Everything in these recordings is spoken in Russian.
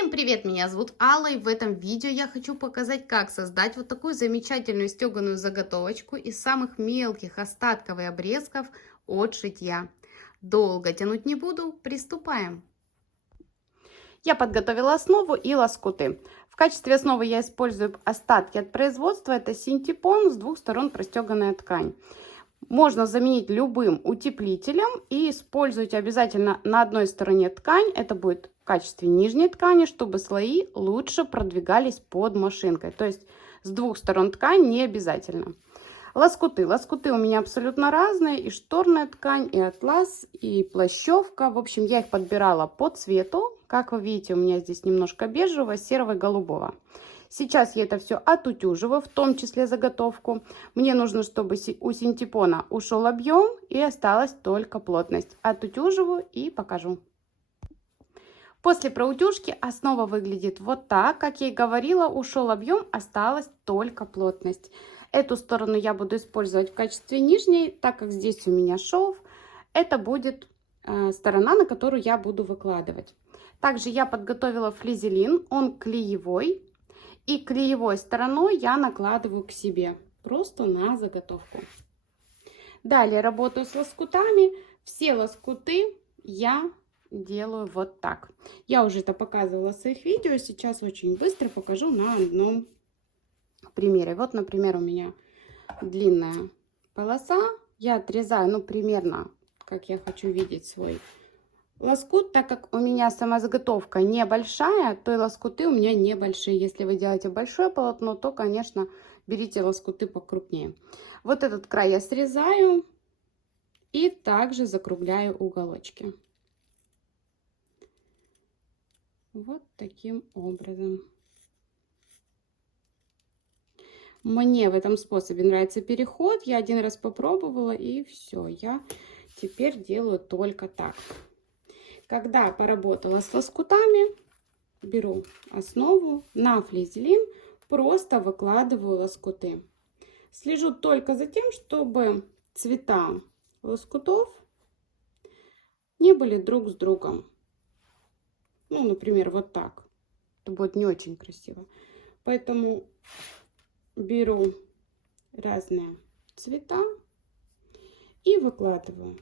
Всем привет, меня зовут Алла, и в этом видео я хочу показать, как создать вот такую замечательную стеганую заготовочку из самых мелких остатков и обрезков от шитья. Долго тянуть не буду, приступаем. Я подготовила основу и лоскуты. В качестве основы я использую остатки от производства, это синтепон, с двух сторон простеганная ткань. Можно заменить любым утеплителем и использовать обязательно на одной стороне ткань. Это будет в качестве нижней ткани, чтобы слои лучше продвигались под машинкой. То есть с двух сторон ткань не обязательно. Лоскуты. Лоскуты у меня абсолютно разные. И шторная ткань, и атлас, и плащевка. В общем, я их подбирала по цвету. Как вы видите, у меня здесь немножко бежевого, серого и голубого. Сейчас я это все отутюживаю, в том числе заготовку. Мне нужно, чтобы у синтепона ушел объем и осталась только плотность. Отутюживаю и покажу. После проутюжки основа выглядит вот так. Как я и говорила, ушел объем, осталась только плотность. Эту сторону я буду использовать в качестве нижней, так как здесь у меня шов. Это будет сторона, на которую я буду выкладывать. Также я подготовила флизелин, он клеевой. И клеевой стороной я накладываю к себе, просто на заготовку. Далее работаю с лоскутами. Все лоскуты я делаю вот так. Я уже это показывала в своих видео. Сейчас очень быстро покажу на одном примере. Вот, например, у меня длинная полоса. Я отрезаю, ну, примерно, как я хочу видеть свой лоскут. Так как у меня сама заготовка небольшая, то и лоскуты у меня небольшие. Если вы делаете большое полотно, то, конечно, берите лоскуты покрупнее. Вот этот край я срезаю и также закругляю уголочки. Вот таким образом. Мне в этом способе нравится переход. Я один раз попробовала, и все. Я теперь делаю только так. Когда поработала с лоскутами, беру основу на флизелин, просто выкладываю лоскуты. Слежу только за тем, чтобы цвета лоскутов не были друг с другом. Ну, например, вот так. Это будет не очень красиво. Поэтому беру разные цвета и выкладываю.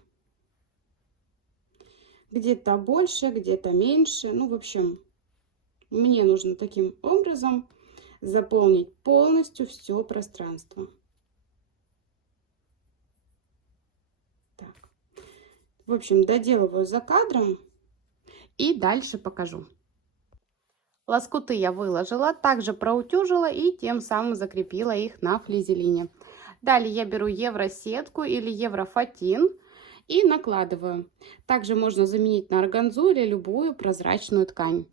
Где-то больше, где-то меньше. Ну, в общем, мне нужно таким образом заполнить полностью все пространство. Так. В общем, доделываю за кадром и дальше покажу. Лоскуты я выложила, также проутюжила и тем самым закрепила их на флизелине. Далее я беру евросетку или еврофатин и накладываю. Также можно заменить на органзу или любую прозрачную ткань.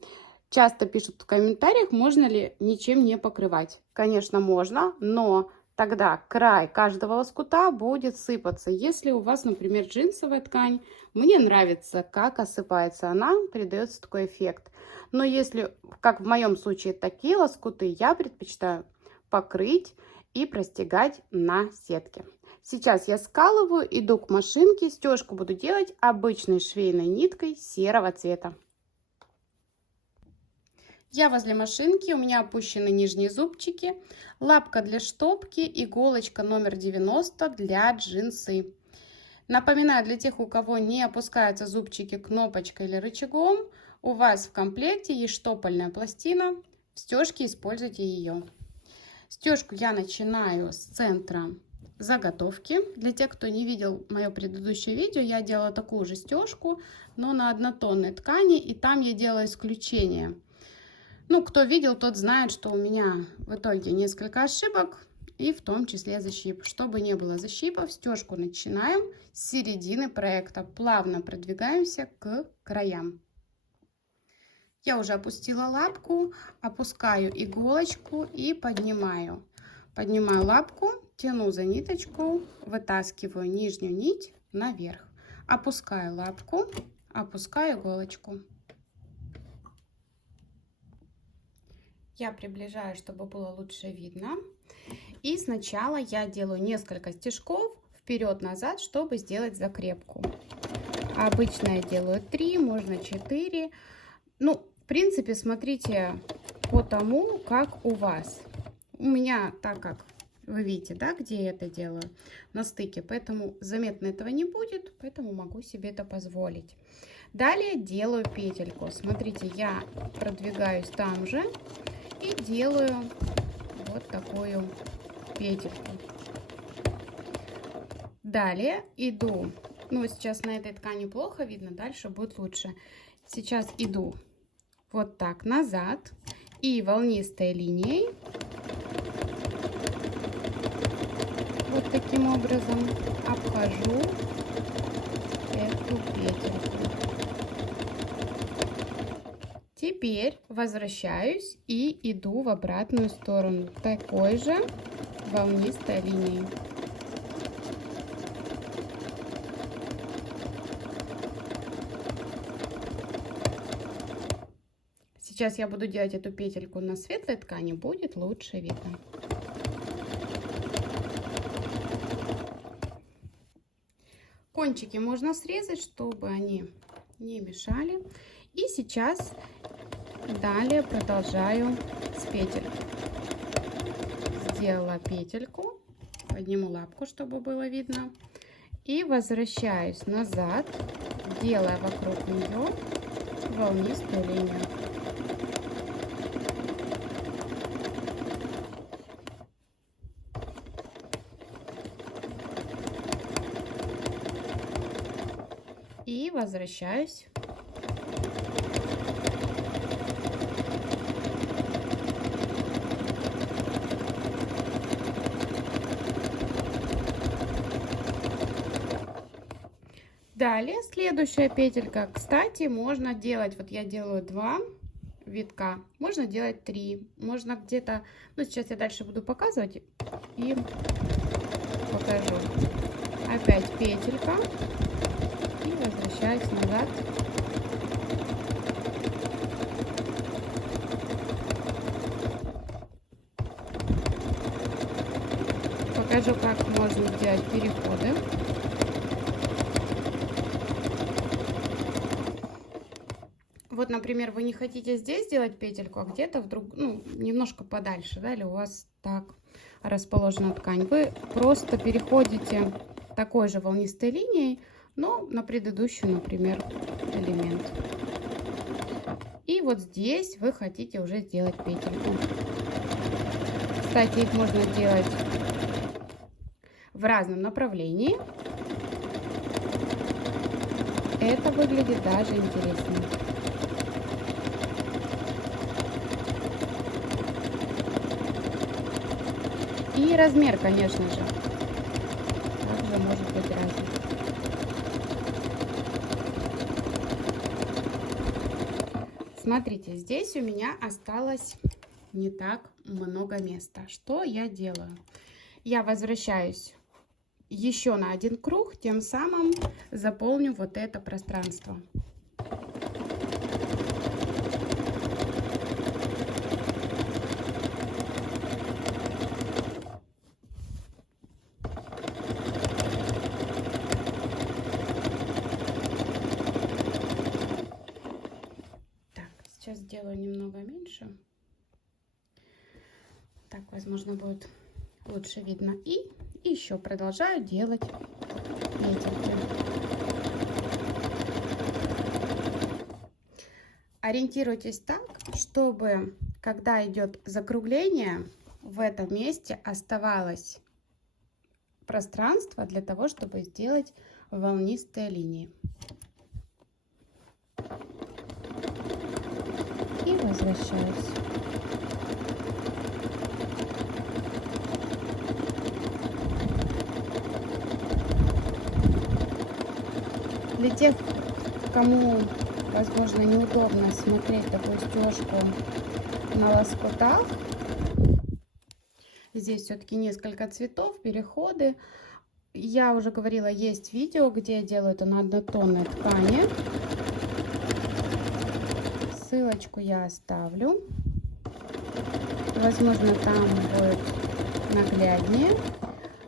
Часто пишут в комментариях, можно ли ничем не покрывать. Конечно, можно, но тогда край каждого лоскута будет сыпаться. Если у вас, например, джинсовая ткань, мне нравится, как осыпается она, придается такой эффект. Но если, как в моем случае, такие лоскуты, я предпочитаю покрыть и простегать на сетке. Сейчас я скалываю, иду к машинке, стежку буду делать обычной швейной ниткой серого цвета. Я возле машинки, у меня опущены нижние зубчики, лапка для штопки, иголочка номер 90 для джинсы. Напоминаю, для тех, у кого не опускаются зубчики кнопочкой или рычагом, у вас в комплекте есть штопальная пластина, в стежке используйте ее. Стежку я начинаю с центра заготовки. Для тех, кто не видел мое предыдущее видео, я делала такую же стежку, но на однотонной ткани, и там я делала исключение. Ну, кто видел, тот знает, что у меня в итоге несколько ошибок, и в том числе защип. Чтобы не было защипов, стежку начинаем с середины проекта, плавно продвигаемся к краям. Я уже опустила лапку, опускаю иголочку и поднимаю. Поднимаю лапку, тяну за ниточку, вытаскиваю нижнюю нить наверх. Опускаю лапку, опускаю иголочку. Я приближаю, чтобы было лучше видно. И сначала я делаю несколько стежков вперед-назад, чтобы сделать закрепку. Обычно я делаю 3, можно 4. Ну, В принципе, смотрите по тому, как у вас. У меня, так как вы видите, да, где я это делаю, на стыке, поэтому заметно этого не будет, поэтому могу себе это позволить. Далее делаю петельку. Смотрите, я продвигаюсь там же и делаю вот такую петельку. Далее иду, ну сейчас на этой ткани плохо видно, дальше будет лучше. Сейчас иду вот так назад и волнистой линией вот таким образом обхожу эту петельку. Теперь возвращаюсь и иду в обратную сторону такой же волнистой линией. Сейчас я буду делать эту петельку на светлой ткани, будет лучше видно. Кончики можно срезать, чтобы они не мешали. И сейчас далее продолжаю с петель. Сделала петельку, подниму лапку, чтобы было видно. И возвращаюсь назад, делая вокруг нее волнистую линию. И возвращаюсь. Далее следующая петелька. Кстати, можно делать, вот я делаю 2 витка, можно делать 3, можно где-то, ну сейчас я дальше буду показывать и покажу. Опять петелька. И возвращаюсь назад. Покажу, как можно сделать переходы. Вот, например, вы не хотите здесь сделать петельку, а где-то вдруг, ну, немножко подальше, да, или у вас так расположена ткань. Вы просто переходите такой же волнистой линией, но на предыдущий, например, элемент. И вот здесь вы хотите уже сделать петельку. Кстати, их можно делать в разном направлении. Это выглядит даже интереснее. И размер, конечно же, также может быть разный. Смотрите, здесь у меня осталось не так много места. Что я делаю? Я возвращаюсь еще на один круг, тем самым заполню вот это пространство. Сейчас сделаю немного меньше. Так, возможно, будет лучше видно. И еще продолжаю делать петельки. Ориентируйтесь так, чтобы, когда идет закругление, в этом месте оставалось пространство для того, чтобы сделать волнистые линии. И возвращаюсь. Для тех, кому, возможно, неудобно смотреть такую стежку на лоскутах, здесь все-таки несколько цветов, переходы. Я уже говорила, есть видео, где я делаю это на однотонной ткани. Ссылочку я оставлю. Возможно, там будет нагляднее.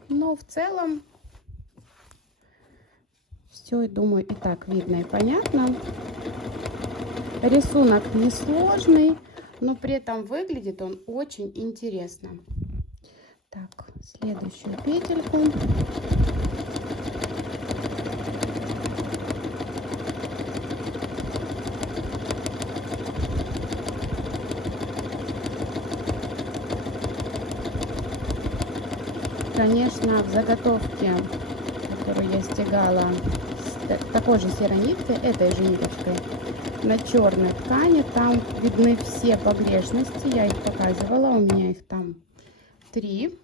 Но в целом все, думаю, и так видно и понятно. Рисунок несложный, но при этом выглядит он очень интересно. Так, следующую петельку. Конечно, в заготовке, которую я стягала с такой же серой ниткой, этой же ниточкой, на черной ткани, там видны все погрешности, я их показывала, у меня их там 3,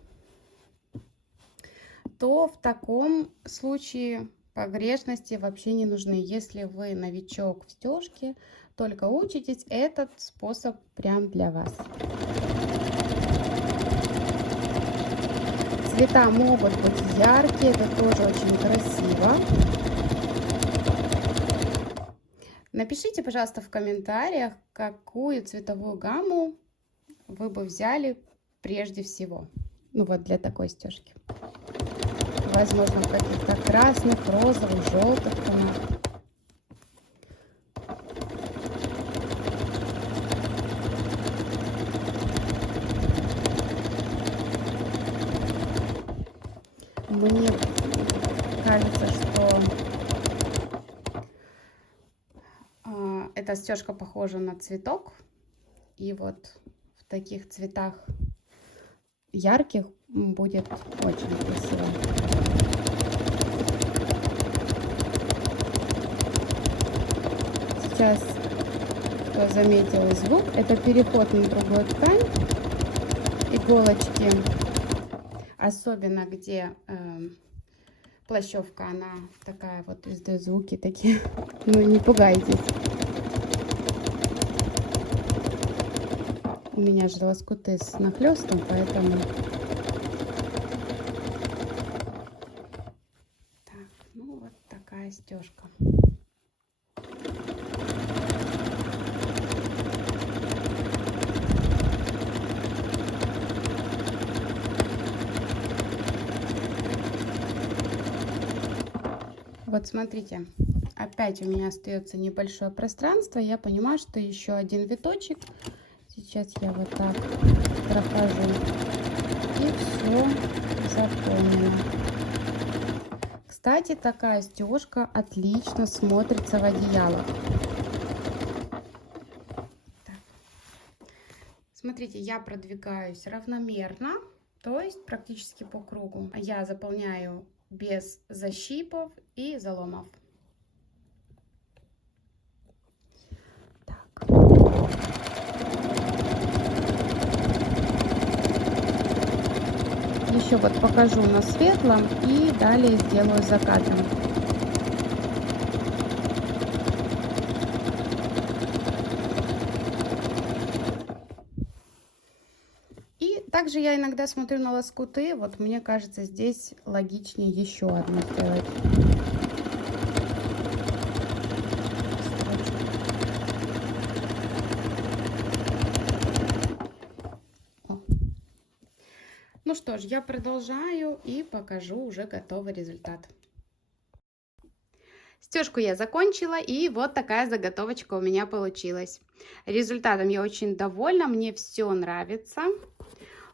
то в таком случае погрешности вообще не нужны. Если вы новичок в стежке, только учитесь, этот способ прям для вас. Цвета могут быть яркие, это тоже очень красиво. Напишите, пожалуйста, в комментариях, какую цветовую гамму вы бы взяли прежде всего. Ну вот для такой стежки. Возможно, в каких-то красных, розовых, желтых тонах. Мне кажется, что эта стежка похожа на цветок. И вот в таких цветах ярких будет очень красиво. Сейчас, кто заметил звук, это переход на другую ткань. Иголочки, особенно где плащевка, она такая вот, издает звуки такие, ну не пугайтесь. У меня же лоскуты с нахлестом, поэтому... Так, ну вот такая стежка. Вот смотрите, опять у меня остается небольшое пространство. Я понимаю, что еще один виточек. Сейчас я вот так прохожу, и все заполнено. Кстати, такая стежка отлично смотрится в одеялах. Так. Смотрите, я продвигаюсь равномерно, то есть практически по кругу. Я заполняю без защипов и заломов. Так. Еще вот покажу на светлом и далее сделаю закатом. И также я иногда смотрю на лоскуты. Вот мне кажется, здесь логичнее еще одну сделать. Ну что ж, я продолжаю и покажу уже готовый результат. Стежку я закончила, и вот такая заготовочка у меня получилась. Результатом я очень довольна, мне все нравится.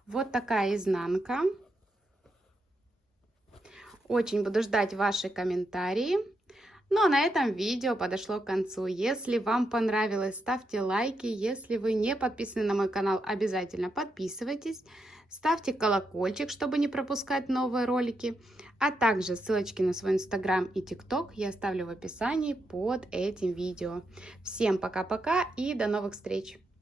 Вот такая изнанка. Очень буду ждать ваши комментарии. Ну а на этом видео подошло к концу. Если вам понравилось, ставьте лайки. Если вы не подписаны на мой канал, обязательно подписывайтесь. Ставьте колокольчик, чтобы не пропускать новые ролики. А также ссылочки на свой инстаграм и тикток я оставлю в описании под этим видео. Всем пока-пока и до новых встреч!